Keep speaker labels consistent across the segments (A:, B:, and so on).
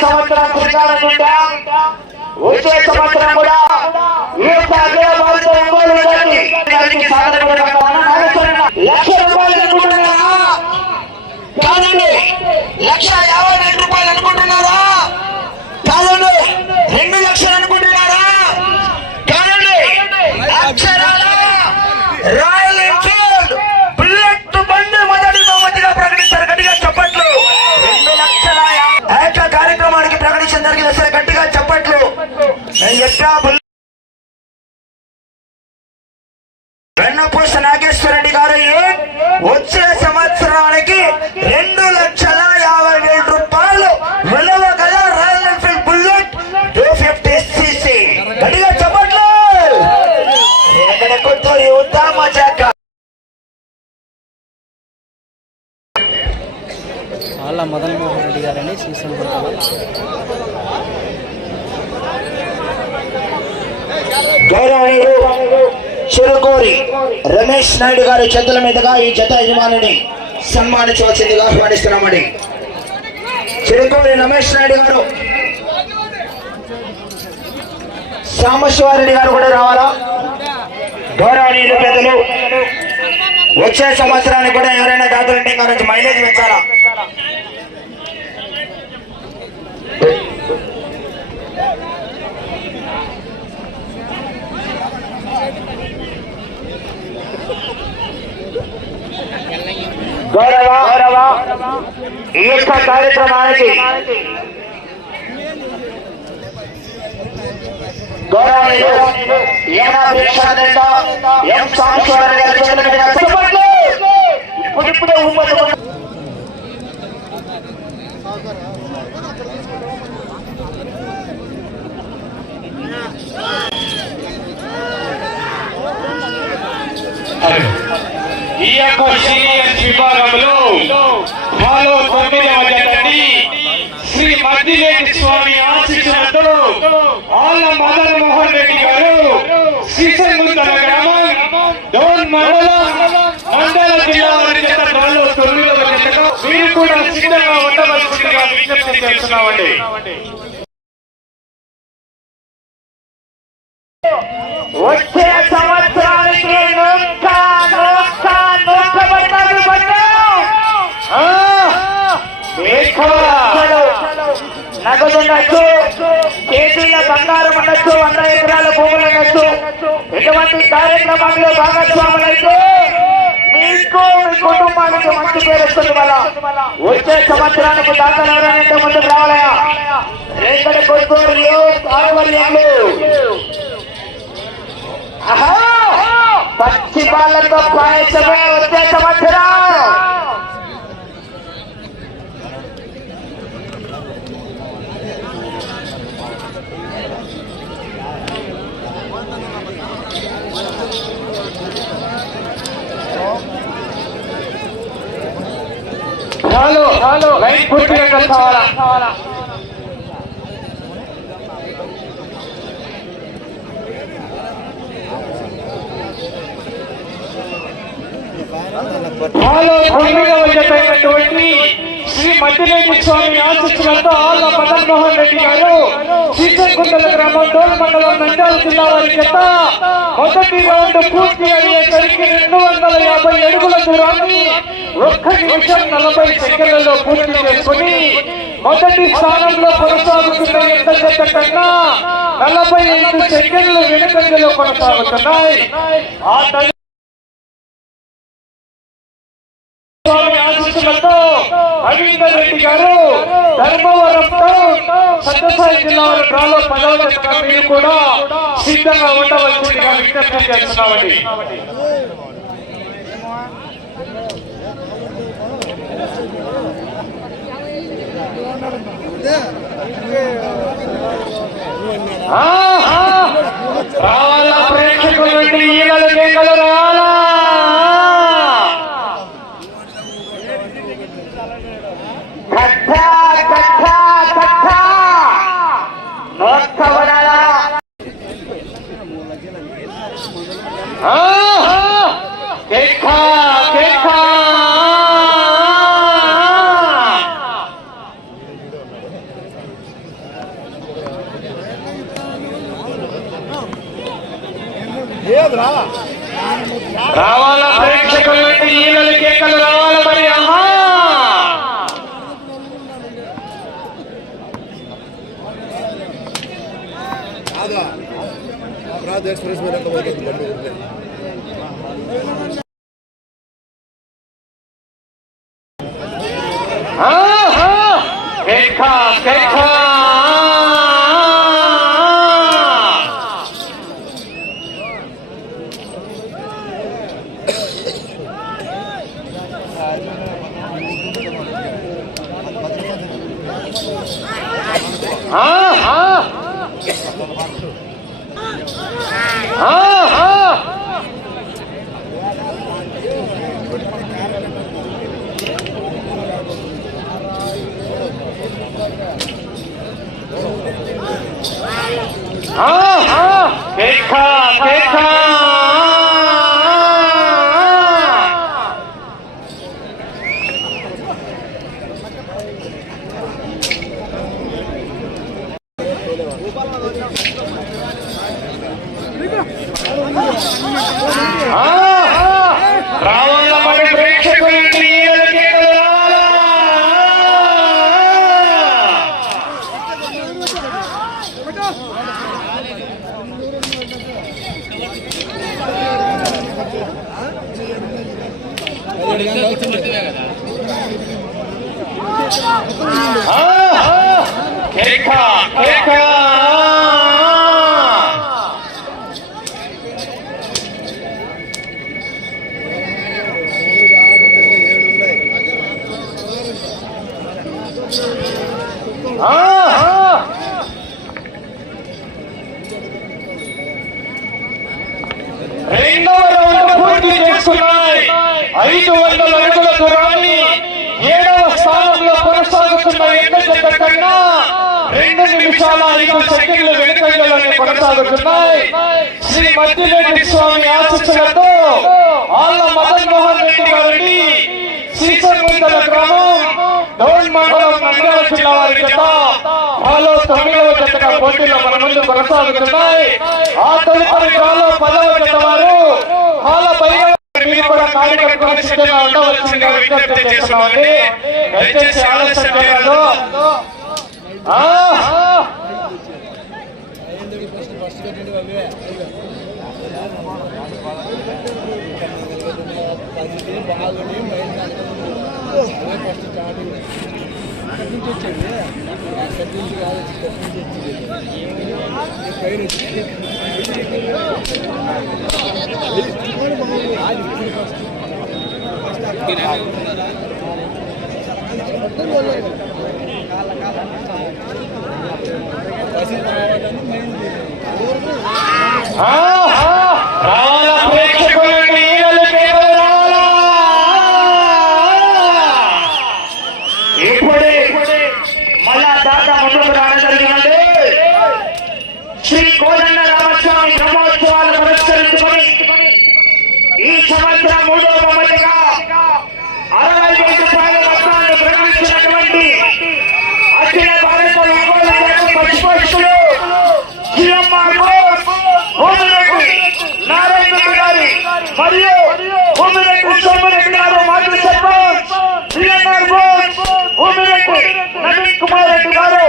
A: సంవత్సరం వచ్చే సంవత్సరం కూడా సాగే వాళ్ళతో ఒంగోలు దానికి సాధన కూడా లక్ష రూపాయలు అనుకుంటున్నారా? కాదండి లక్ష యాభై వేల రూపాయలు అనుకుంటున్నారా కాదండి రెండు లక్షలు అనుకుంటున్నారా కాదండి అక్షరాల రాయల్ ఎన్ఫీల్డ్ బుల్లెట్ బండి మొదటి బహుమతిగా ప్రకటించారు గట్టిగా చెప్పట్లు రెండు లక్షల యా- ఆ యొక్క అందరికీ ప్రకటించడం గట్టిగా చెప్పట్లు. ఎట్లా వెన్నపూస నాగేశ్వర రెడ్డి గారు వచ్చే సంవత్సరానికి రెండు లక్షల యాభై వేల రూపాయలు విలువ గల Royal Enfield Bullet two fifty CC గట్టిగా చెప్పట్లు. ఎక్కడ కొత్తూరి ఉత్తమ శాఖ?
B: వాళ్ళ మదన్ మోహన్ రెడ్డి గారని సీసన్
A: గౌరవనీయులు చిరుకూరి రమేష్ నాయుడు గారి చేతుల మీదుగా ఈ జత యజమానిని సన్మానించవలసిందిగా ఆహ్వానిస్తున్నామండి. చిరుకూరి రమేష్ నాయుడు గారు సాంబశివారెడ్డి గారు కూడా రావాలా? గౌరవనీయులు పెద్దలు వచ్చే సంవత్సరానికి కూడా ఎవరైనా దాతలుంటే ఇంకా నుంచి మైలేజ్ పెంచాలా? గౌరవ గౌరవ ఈ యొక్క కార్యక్రమానికి గౌరవనీయులు ఏమన్నా ప్రేక్షకులంతా ఎం సాంబశివరావు గారి చేతుల మీదుగా చెప్పండి. ఇప్పుడిప్పుడే ఉమ్మడి
C: ఈ యొక్క సీనియర్స్ విభాగంలో మాలో తొమ్మిదవ జతండి శ్రీ మద్దిలేటి స్వామి ఆశించినట్టు ఆళ్ళ మదన్ మోహన్ రెడ్డి గారు శ్రీశంగుంతల గ్రామం డోన్ మండలం మండల జిల్లా వారి చేత త్వరలో తొమ్మిదవ జతలో మీరు కూడా సిద్ధంగా ఉండవలసిందిగా విజ్ఞప్తి చేస్తున్నామండి.
A: వచ్చే సంవత్సరానికి నొక్క నగదు ఉండొచ్చు. కేజీల బంగారం ఉండొచ్చు. వంద ఎకరాల భూములు ఉండొచ్చు. ఇటువంటి కార్యక్రమంలో భాగస్వాములైతే మీకు మీ కుటుంబానికి మంచి పేరు వస్తుంది వల్ల వచ్చే సంవత్సరానికి దాఖలు ఎవరైనా ముందుకు రావాలయా రేకడ కొడుకోరు ఆడవల్యాలు పచ్చి బాలతో పాయసమే వచ్చే సంవత్సరం.
C: കുട്ടിയെ കത്താള Follow the middle of the 20. Shri Maddireddy స్వామి ఆశిస్సులతో ఆళ్ళ మదన్ మోహన్ రెడ్డి గారు శ్రీశంకుంటల గ్రామం డోల్ మండలం నంద్యాల జిల్లా వారి చేత మొదటి రౌండ్ పూర్తి అయ్యేసరికి రెండు వందల యాభై అడుగుల దూరాన్ని ఒక్క నిమిషం నలభై సెకండ్లలో పూర్తి చేసుకుని మొదటి స్థానంలో కొనసాగుతున్న ఎంత చెత్త కన్నా నలభై ఐదు సెకండ్లు వెనుకంజలో కొనసాగుతున్నాయి. ఆ రవీందర్ రెడ్డి గారు ధర్మవరంతో సత్యసాయి జిల్లా వారి డ్రాలో పదవ జతగా మీరు కూడా సిద్ధంగా ఉండవలసిందిగా విజ్ఞప్తి చేస్తున్నామండి. రావాలా ప్రేక్షకులు నుండి ఈగలు కేకలు రావాలా! हा हा. देखा. ఐదు వందల అడుగుల దూరాన్ని ఏడవ స్థానంలో కొనసాగుతున్న ఎండ జత కన్నా రెండు నిమిషాల ఐదు సెకండ్లు వెనుకంజలోనే కొనసాగుతున్నాయి. శ్రీ మద్దిరెడ్డి స్వామి ఆశీస్సులతో ఆళ్ళ మదన్ మోహన్ రెడ్డి గారిని శ్రీశైలంగల గ్రామం డౌన్ మండలం నంద్యాల జిల్లా వారి జత హాలో తొమ్మిదవ జతగా పోటీలో మన ముందు కొనసాగుతున్నాయి. ఆ తదుపరి కాలం పదవ జత వారు హాలో పైన కూడా కట్టుకొని సిద్ధంగా ఉండవలసిందిగా విజ్ఞప్తి చేస్తున్నామండి దయచేసి ఆలస్యం చేయరాదు. ఆ, ఆ. ఆహా! రావాలా ప్రేక్షకులండి, ఈలలు కేకలు రావాలా?
A: ఇప్పుడే మళ్ళా దాకా ముందుకు రావడం జరిగినది శ్రీ కోదండ రామస్వామి బ్రహ్మోత్సవాలు పురస్కరించుకొని ఈ సంవత్సరం మూడో బహుమతిగా మరియు భూమిరెడ్డి సోమరెడ్డి గారు మాజీ సర్పంచ్ సిఎన్ఆర్ జిఎంఆర్ భూమిరెడ్డి నవీన్ కుమార్ రెడ్డి గారు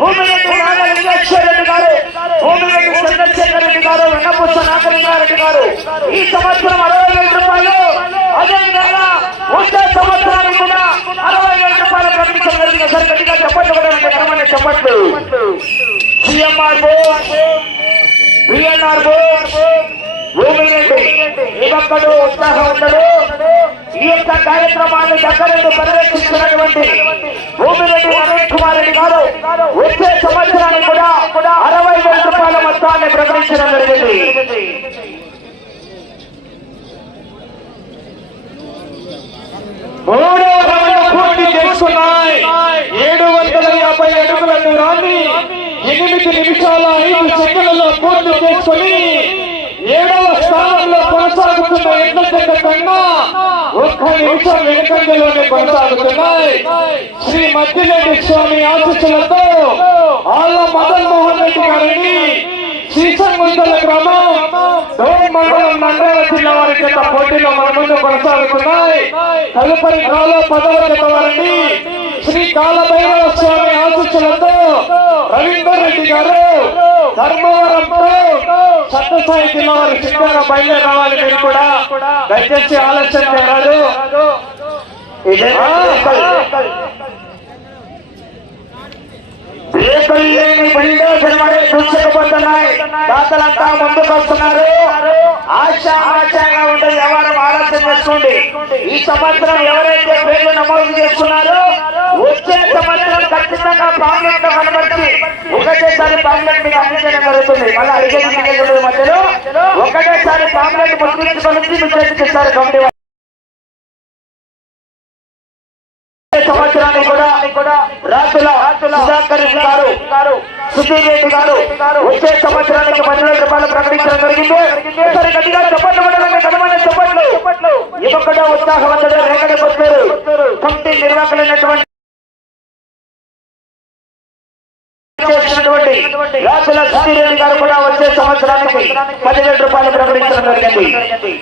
A: భూమిరెడ్డి నాగలింగేశ్వర రెడ్డి గారు భూమిరెడ్డి చంద్రశేఖర్ రెడ్డి గారు వెన్నపూస నాగలింగారెడ్డి గారు. ఈ సంవత్సరం అరవై వేల రూపాయలు అదేవిధంగా వచ్చే సంవత్సరానికి కూడా అరవై వేల రూపాయలు ప్రకటించడం జరిగింది. సార్ గట్టిగా చెప్పట్లు కూడా క్రమమైన చెప్పట్లు సిఎంఆర్ బోర్డ్ విఎన్ఆర్ బోర్డ్ భూమి యువకుడు ఉత్సాహవంతుడు ఈ యొక్క కార్యక్రమాన్ని దగ్గరుండి పర్యవేక్షిస్తున్నటువంటి భూమిరెడ్డి నవీన్ కుమార్ రెడ్డి గారు వచ్చే సంవత్సరానికి కూడా అరవై వేల రూపాయల మొత్తాన్ని ప్రకటించడం జరిగింది.
C: మూడవ రౌండ్ పూర్తి చేసుకున్నాయి ఏడు వందల యాభై అడుగుల దూరాన్ని ఎనిమిది నిమిషాల ఐదు సెకండ్లలో పూర్తి చేసుకుని ఏడవ స్థానంలో కొనసాగుతున్న ఎన్నికల కన్నా ఒక్క నిమిషం వెనుకంజలోనే కొనసాగుతున్నాయి. శ్రీ మద్దిరెడ్డి స్వామి ఆశీస్సులతో ఆళ్ళ మదన్ మోహన్ రెడ్డి గారిని శ్రీశంగుంతల గ్రామం డోన్ మండలం నంద్యాల జిల్లా వారి చేత పోటీలో మన ముందు కొనసాగుతున్నాయి. తదుపరి కాల పదవ చేత వారిని శ్రీ కాలభైరవ స్వామి ఆశీస్సులతో రవీందర్ రెడ్డి గారు ధర్మవరంతో సత్యసాయి జిల్లా వారి సిద్ధంగా బయలుదేరి రావాలి. మీరు కూడా దయచేసి ఆలస్యం చేయరాదు.
A: ఇదే బ్రేకులు లేని బుల్డోజర్ మరే దూసుకుపోతున్నాయి దాతలంతా ముందుకు వస్తున్నారు. ఆశా ఆశాగా ఉండే వ్యవహారం ఆలోచన చేసుకోండి. ఈ సంవత్సరం ఎవరైతే పేర్లు నమోదు చేస్తున్నారో వచ్చే సంవత్సరం ఖచ్చితంగా పార్లమెంట్లో కనబడి ఒకటేసారి పార్లమెంట్ మీకు అందించడం జరుగుతుంది. మళ్ళీ అడిగే మధ్యలో. ఒకటేసారి పార్లమెంట్ ముస్లించుకొని మీ చేతికి ఇస్తారు కమిటీ రాజుల సుధాకర్ రెడ్డి గారు సుధీర్ రెడ్డి గారు వచ్చే సంవత్సరానికి పదివేల రూపాయలు ప్రకటించడం జరిగింది. గట్టిగా చెప్పట్లు గమనమైన చెప్పట్లు. యువకుడు ఉత్సాహవంతుడు కమిటీ నిర్వాహకులైనటువంటి చేసినటువంటి రాజుల సుధీర్ రెడ్డి గారు కూడా వచ్చే సంవత్సరానికి పదివేల రూపాయలు ప్రకటించడం జరిగింది.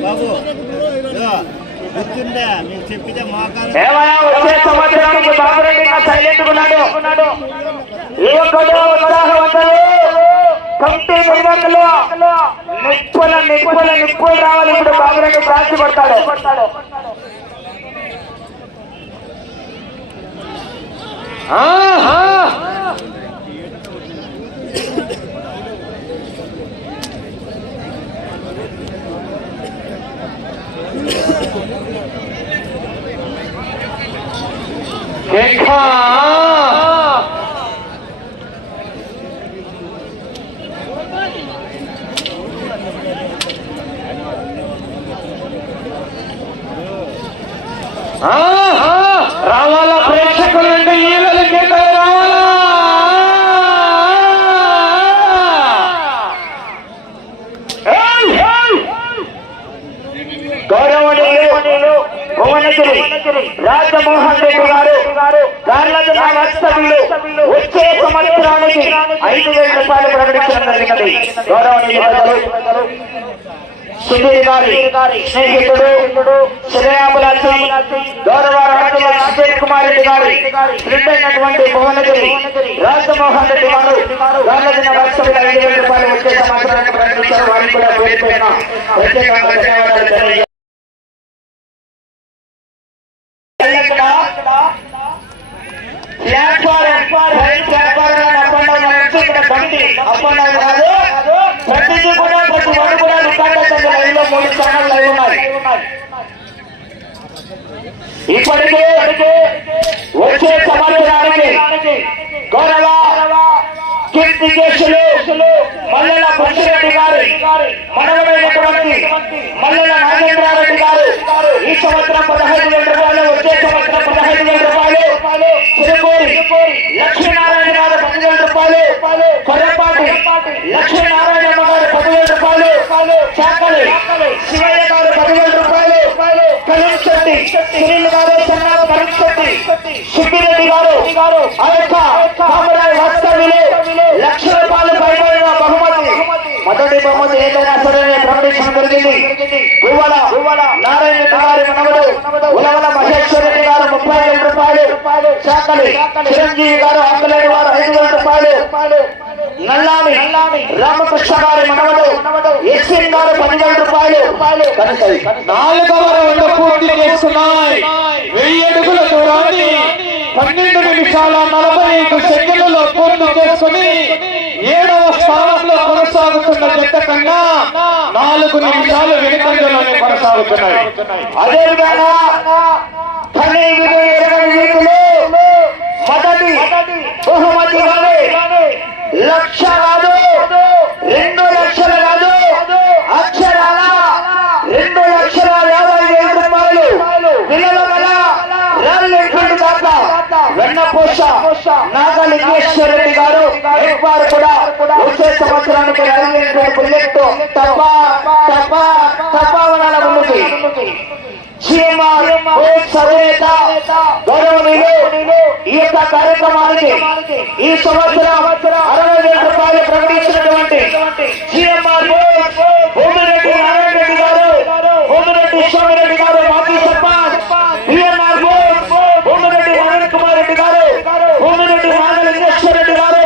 B: బాబు గుర్తుండే మీకు చెప్పితే మోకాలు
A: వచ్చే సంవత్సరానికి సైలెంట్ ఉన్నాడు కమిటీ నిర్వాహకులు నిప్పుల నిప్పుల నిప్పులు రావాలి. ఇప్పుడు బాబురెడ్డి ప్రాంతి పడతాడు
C: కేకా! రావాలా ప్రేక్షకులు అంటే ఈ రావాలా
A: గౌరవనీయులు భువనగిరి రాజమోహన్ రెడ్డి గారు వచ్చే సంవత్సరానికి ఐదు వేల రూపాయలు ప్రకటించడం జరిగినది. గౌరవనీయులు సుధీర్ గారి స్నేహితుడు గౌరవ కుమార్ రెడ్డి గారి భువనగిరి రాజమోహన్ రెడ్డి గారు ఐదు వేల రూపాయలు వచ్చే సంవత్సరానికి ప్రకటించారు. వారికి కూడా పేరు పైన ప్రత్యేకంగా ధన్యవాదాలు తెలియజేస్తున్నాను. ప్లాట్ఫారం ట్రైన్ ప్లాట్ఫారం అప్పండా నుంచి ఇక్కడ బండి అప్పండా కాదు ప్రతిదీ కూడా ప్రతి వాడు కూడా రికార్డ్ అవుతుంది లైవ్లో మూడు లైవ్ ఉన్నాయి ఇప్పటికే వచ్చే సమాచారానికి గౌరవ కీర్తి కేసులు మల్లెల బుచ్చిరెడ్డి గారు మనవడైనటువంటి మల్లెల నాగేంద్రారెడ్డి గారు ఈ సంవత్సరం పదహైదు వేల రూపాయలు వచ్చే సంవత్సరం పదహైదు వేల రూపాయలు చిరుకూరి లక్ష్మీనారాయణ గారు పదివేల రూపాయలు కొర్రపాటి లక్ష్మీనారాయణ గారు పదివేల రూపాయలు చాకలి శివయ్య గారు పదివేల రూపాయలు కలీం శెట్టి సునీల్ గారు చెన్నాల కరీం శెట్టి సుబ్బిరెడ్డి గారు అదొక కామరాయ్ వాస్తవ్యులు లక్ష రూపాయలు మొదటి బహుమతి ఏదైనా సరే ప్రకటించడం జరిగింది. గువ్వల గువ్వల నారాయణ గారి మనవడు ఉలవల మహేశ్వర గారు ముప్పై ఐదు రూపాయలు. చాకలి చిరంజీవి గారు అంకలేని వారు ఐదు వేల రూపాయలు. నల్లామి రామకృష్ణ గారి మనవడు ఎస్ఎన్ గారు పదివేల రూపాయలు. కనసరి
C: నాలుగవ రౌండ్ పూర్తి చేస్తున్నాయి వెయ్యి అడుగుల దూరాన్ని పన్నెండు నిమిషాల నలభై ఐదు సెకండ్లలో పూర్తి చేసుకుని ఏడవ స్థానంలో కొనసాగుతున్న జత కన్నా నాలుగు నిమిషాలు వెనుకంజలోనే కొనసాగుతున్నాయి.
A: అదేవిధంగా మొదటి బహుమతి లక్ష రాదు రెండు లక్షల రాదు అక్షరాల రెండు లక్షల యాభై ఏడు రూపాయలు విలువ గల రాళ్ళు దాకా వెన్న పోష నాగలింగేశ్వర కూడా వచ్చే సంవత్సరానికి రైల్వే బుల్లెట్ తప్ప తప్ప తప్ప వనాల ముందుకి. గౌరవనీయులు ఈ యొక్క కార్యక్రమానికి ఈ సంవత్సరం అరవై వేల రూపాయలు ప్రకటించినటువంటి సీఎంఆర్ భూమిరెడ్డి నారాయణ రెడ్డి గారు భూమిరెడ్డి సోమిరెడ్డి గారు మాజీ సర్పంచ్ బిఎన్ఆర్ భూమిరెడ్డి నవీన్ కుమార్ రెడ్డి గారు భూమిరెడ్డి నాగలింగేశ్వర రెడ్డి గారు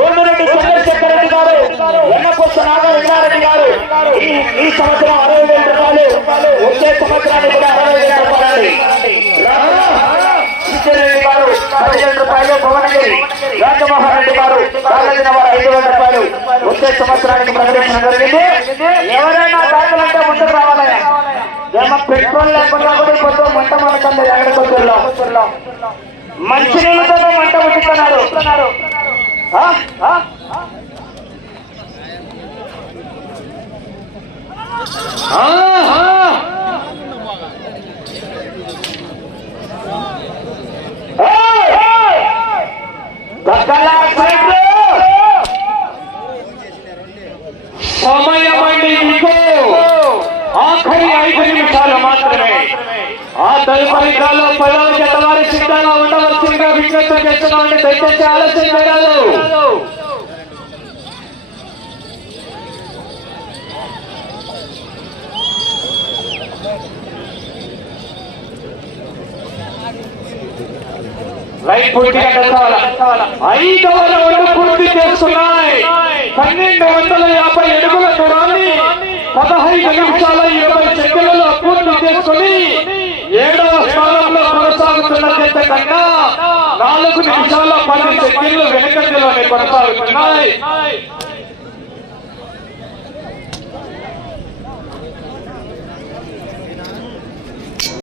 A: భూమిరెడ్డి చంద్రశేఖర్ గారు ఈ- సంవత్సరం అరవై వేల రూపాయలు వచ్చే సంవత్సరానికి కూడా అరవై వేల రూపాయలు గారు పదిహేను రూపాయలు భువనగిరి రాజమోహన్ రెడ్డి గారు కాలేజీన వారు ఐదు వేల రూపాయలు వచ్చే సంవత్సరానికి ప్రకటించడం జరిగింది. ఎవరైనా దాఖలంటే ముందుకు రావాలయ్యా. ఏమో పెట్రోల్ లేకుండా కూడా మంట మనకండి మంచి నీళ్ళతో మంట ముట్టుతున్నారు ఆ? ఆ?
C: ఆ, ఆ.
A: ఏయ్! ఏయ్! గగ్గల సైడ్
C: సమయమండి మీకు ఆఖరి ఐదు నిమిషాలు మాత్రమే ఆ తదుపరి కాలో పదవ జత వారి సిద్ధంగా ఉండవలసిందిగా విజ్ఞప్తి చేస్తున్నామండి దయచేసి ఆలస్యం చేయరాదు పూర్తిగా కట్టాలా ఐదవ రౌండ్ పూర్తి చేస్తున్నాయి. పన్నెండు వందల యాభై అడుగుల దూరాన్ని పదహైదు నిమిషాల ఇరవై సెకండ్లలో పూర్తి చేసుకుని ఏడవ స్థానంలో కొనసాగుతున్న జత కన్నా నాలుగు నిమిషాల పది సెకండ్లు వెనుకంజలోనే కొనసాగుతున్నాయి.